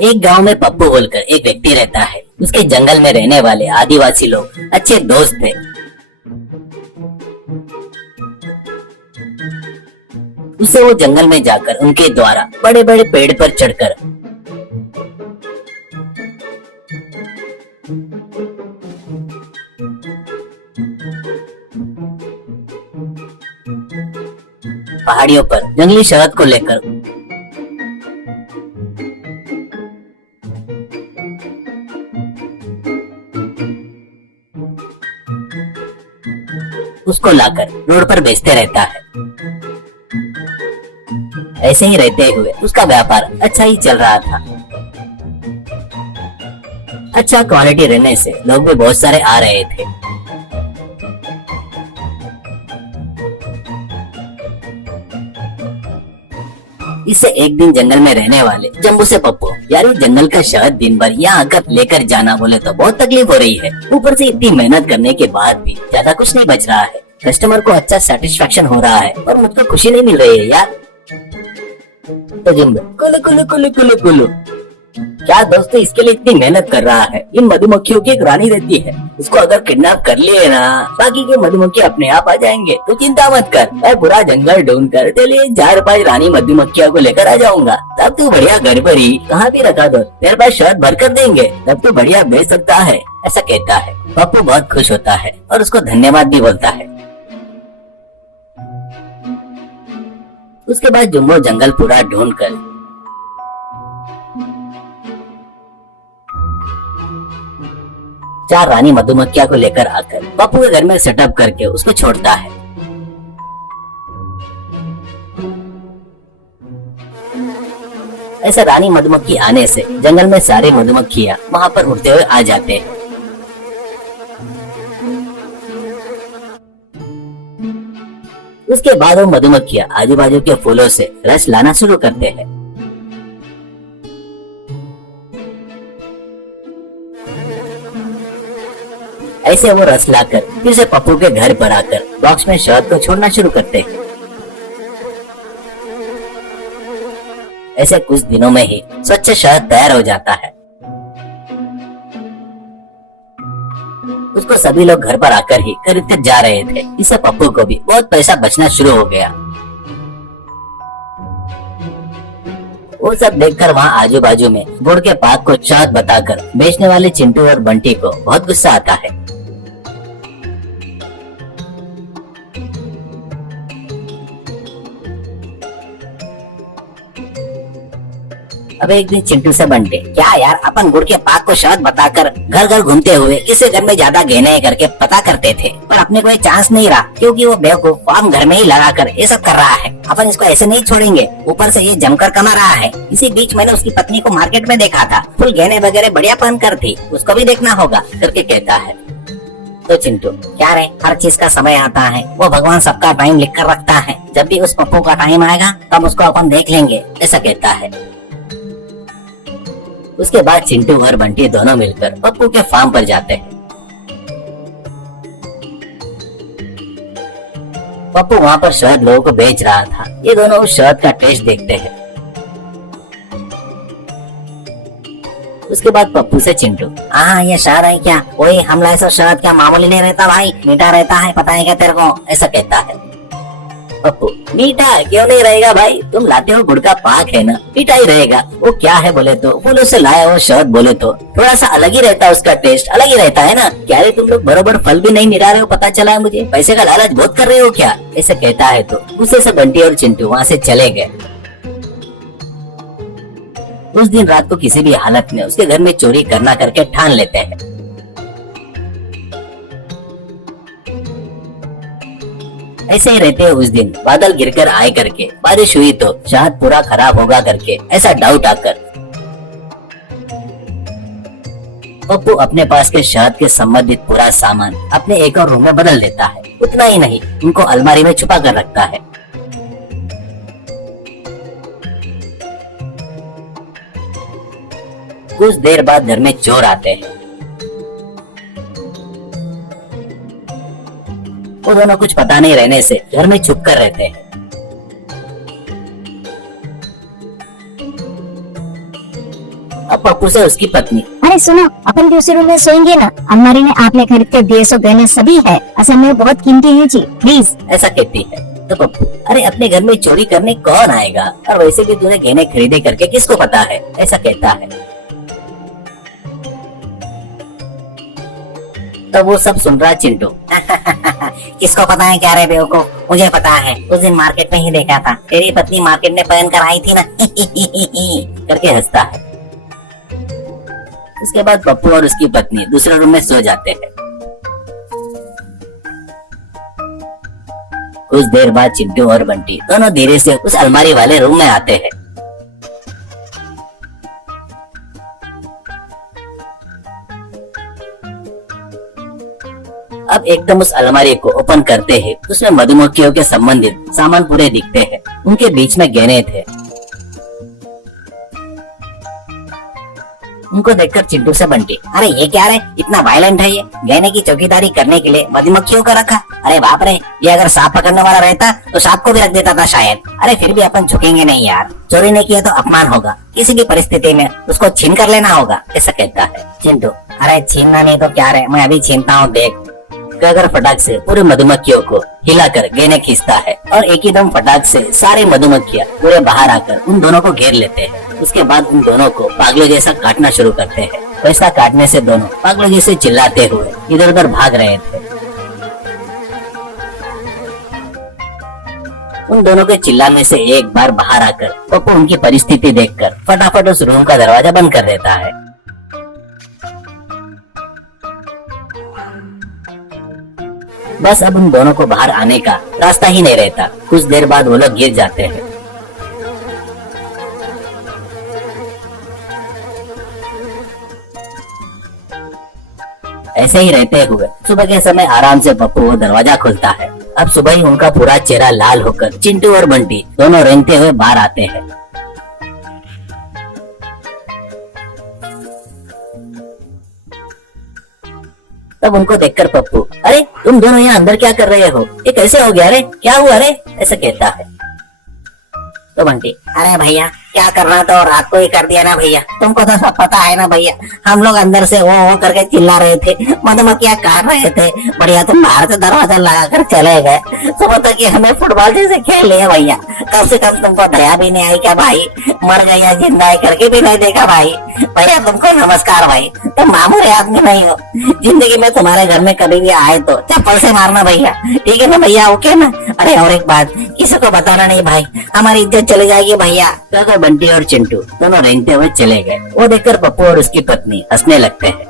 एक गांव में पप्पू बोलकर एक व्यक्ति रहता है। उसके जंगल में रहने वाले आदिवासी लोग अच्छे दोस्त थे। उसे वो जंगल में जाकर उनके द्वारा बड़े बड़े पेड़ पर चढ़कर पहाड़ियों पर जंगली शहद को लेकर उसको लाकर रोड पर बेचते रहता है। ऐसे ही रहते हुए उसका व्यापार अच्छा ही चल रहा था। अच्छा क्वालिटी रहने से लोग भी बहुत सारे आ रहे थे। इससे एक दिन जंगल में रहने वाले जम्बू से पप्पू, यार ये जंगल का शहद दिन भर यहाँ आकर लेकर जाना बोले तो बहुत तकलीफ हो रही है। ऊपर से इतनी मेहनत करने के बाद भी ज्यादा कुछ नहीं बच रहा है। कस्टमर को अच्छा सेटिस्फेक्शन हो रहा है और मुझको खुशी नहीं मिल रही है यार। तो जिम्बू कुलू कुलू कुलू कुलू कुलू, क्या दोस्तों इसके लिए इतनी मेहनत कर रहा है। इन मधुमक्खियों की एक रानी रहती है, उसको अगर किडनैप कर लिए ना बाकी के मधुमक्खी अपने आप आ जाएंगे। तो चिंता मत कर, मैं पूरा जंगल ढूंढ कर चलिए 4-5 रानी मधुमक्खियों को लेकर आ जाऊंगा। तब तू बढ़िया घर पर ही कहाँ भी रखा दो, तेरे पास शहद भर कर देंगे, तब तू बढ़िया बेच सकता है। ऐसा कहता है। पप्पू बहुत खुश होता है और उसको धन्यवाद भी बोलता है। उसके बाद जुम्बो जंगल पूरा ढूंढ कर चार रानी मधुमक्खिया को लेकर आकर पप्पू के घर में सेटअप करके उसको छोड़ता है। ऐसा रानी मधुमक्खी आने से जंगल में सारे मधुमक्खियां वहां पर उड़ते हुए आ जाते हैं। उसके बाद वो मधुमक्खियां आजू बाजू के फूलों से रस लाना शुरू करते हैं। ऐसे वो रस लाकर फिर से पप्पू के घर पर आकर बॉक्स में शहद को छोड़ना शुरू करते हैं। ऐसे कुछ दिनों में ही स्वच्छ शहद तैयार हो जाता है। उसको सभी लोग घर पर आकर ही खरीदते जा रहे थे। इससे पप्पू को भी बहुत पैसा बचना शुरू हो गया। वो सब देखकर वहाँ आजू बाजू में गुड़ के पाक को शहद बताकर बेचने वाले चिंटू और बंटी को बहुत गुस्सा आता है। अब एक दिन चिंटू से बंटे, क्या यार अपन गुड़ के पाक को शहद बताकर घर घर घूमते हुए किसी घर में ज्यादा गहने करके पता करते थे, पर अपने को चांस नहीं रहा क्योंकि वो बेवकूफ फार्म घर में ही लगा कर ये सब कर रहा है। अपन इसको ऐसे नहीं छोड़ेंगे, ऊपर से ये जमकर कमा रहा है। इसी बीच मैंने उसकी पत्नी को मार्केट में देखा था, फुल गहने वगैरह बढ़िया पहन कर थी, उसको भी देखना होगा करके कहता है। तो चिंटू, क्या रे, हर चीज का समय आता है, वो भगवान सबका टाइम लिख कर रखता है, जब भी उस पप्पू का टाइम आएगा तब उसको अपन देख लेंगे, ऐसा कहता है। उसके बाद चिंटू और बंटी दोनों मिलकर पप्पू के फार्म पर जाते हैं। पप्पू वहाँ पर शहद लोगों को बेच रहा था। ये दोनों उस शहद का टेस्ट देखते हैं। उसके बाद पप्पू से चिंटू, हाँ ये शहद है क्या? वही हमला ऐसा शहद क्या मामूली नहीं रहता भाई, मीठा रहता है, पता है क्या तेरे को, ऐसा कहता है। पप्पू, मीठा क्यों नहीं रहेगा भाई, तुम लाते हो गुड़ का पाक है ना, मीठा ही रहेगा। वो क्या है बोले तो फूलों से लाया वो शहद बोले तो थोड़ा सा अलग ही रहता है, उसका टेस्ट अलग ही रहता है ना। क्या रे तुम लोग बरोबर फल भी नहीं निरा रहे हो, पता चला है मुझे, पैसे का लालच बहुत कर रहे हो क्या, ऐसे कहता है। तो उसे से बंटी और चिंटू वहाँ से चले गए। उस दिन रात को किसी भी हालत में उसके घर में चोरी करना करके ठान लेते हैं। ऐसे ही रहते उस दिन बादल गिरकर आए करके बारिश हुई तो शहद पूरा खराब होगा करके ऐसा डाउट आकर पप्पू अपने पास के शहद के संबंधित पूरा सामान अपने एक और रूम में बदल देता है। उतना ही नहीं, उनको अलमारी में छुपा कर रखता है। कुछ देर बाद घर में चोर आते हैं। वो दोनों कुछ पता नहीं रहने से घर में छुप कर रहते हैं। अब पप्पू से उसकी पत्नी, अरे सुनो, अपन भी उसी रूम में सोएंगे ना। अलमारी में आपने खरीद के दिए सो गहने सभी है, असल में बहुत कीमती है जी, प्लीज। ऐसा कहती है तो पप्पू, अरे अपने घर में चोरी करने कौन आएगा, और वैसे भी तूने गहने खरीदे करके किसको पता है, ऐसा कहता है। तो वो सब सुन रहा चिंटू। किसको पता है क्या रे बेवकूफ, मुझे पता है, उस दिन मार्केट में ही देखा था, तेरी पत्नी मार्केट में पहन कर आई थी ना। करके हंसता है। उसके बाद पप्पू और उसकी पत्नी दूसरे रूम में सो जाते हैं। कुछ देर बाद चिंटू और बंटी दोनों धीरे से उस अलमारी वाले रूम में आते हैं। अब एकदम उस अलमारी को ओपन करते हैं, उसमें मधुमक्खियों के संबंधित सामान पूरे दिखते हैं। उनके बीच में गहने थे। उनको देखकर चिंटू से बंटी, अरे ये क्या रे, इतना वायलेंट है ये, गहने की चौकीदारी करने के लिए मधुमक्खियों को रखा। अरे बाप रे, ये अगर सांप पकड़ने वाला रहता तो सांप को भी रख देता था शायद। अरे फिर भी अपन झुकेंगे नहीं यार, चोरी नहीं किया तो अपमान होगा, किसी भी परिस्थिति में उसको छीन कर लेना होगा, ऐसा कहता है चिंटू। अरे छीनना नहीं तो क्या रे, मैं अभी छीनता हूँ देख, कहकर फटाक से पूरे मधुमक्खियों को हिलाकर गहने खींचता है और एक ही दम फटाक से सारे मधुमक्खियां पूरे बाहर आकर उन दोनों को घेर लेते हैं। उसके बाद उन दोनों को पागलों जैसा काटना शुरू करते हैं। वैसा काटने से दोनों पागलों जैसे चिल्लाते हुए इधर उधर भाग रहे थे। उन दोनों के चिल्लाने से एक बार बाहर आकर पप्पू उनकी परिस्थिति देखकर फटाफट उस रूम का दरवाजा बंद कर देता है। बस अब उन दोनों को बाहर आने का रास्ता ही नहीं रहता। कुछ देर बाद वो लोग गिर जाते हैं। ऐसे ही रहते हुए सुबह के समय आराम से पप्पू वो दरवाजा खोलता है। अब सुबह ही उनका पूरा चेहरा लाल होकर चिंटू और बंटी दोनों रेंगते हुए बाहर आते हैं। तब उनको देखकर पप्पू, अरे तुम दोनों यहाँ अंदर क्या कर रहे हो, ये कैसे हो गया रे, क्या हुआ रे, ऐसा कहता है। तो बंटी, अरे भैया क्या करना तो रात को ही कर दिया ना भैया, तुमको तो सब पता है ना भैया, हम लोग अंदर से वो करके चिल्ला रहे थे, मधुमक्खियां काट रहे थे, बढ़िया तुम बाहर से दरवाजा लगाकर चले गए। सुबह तक कि हमें फुटबॉल जैसे खेल लिया भैया, कम से कम तुमको दया भी नहीं आई क्या भाई, मर गई या जिंदा है करके भी नहीं देखा भाई। भैया तुमको नमस्कार भाई, तुम मामूली आदमी नहीं हो, जिंदगी में तुम्हारे घर में कभी भी आए तो चप्पल से मारना भैया, ठीक है ना भैया, ओके ना। अरे और एक बात, किसी को बताना नहीं भाई, हमारी इज्जत चली जाएगी भैया। कहकर बंटी और चिंटू दोनों रेंगते हुए चले गए। वो देखकर पप्पू और उसकी पत्नी हंसने लगते हैं।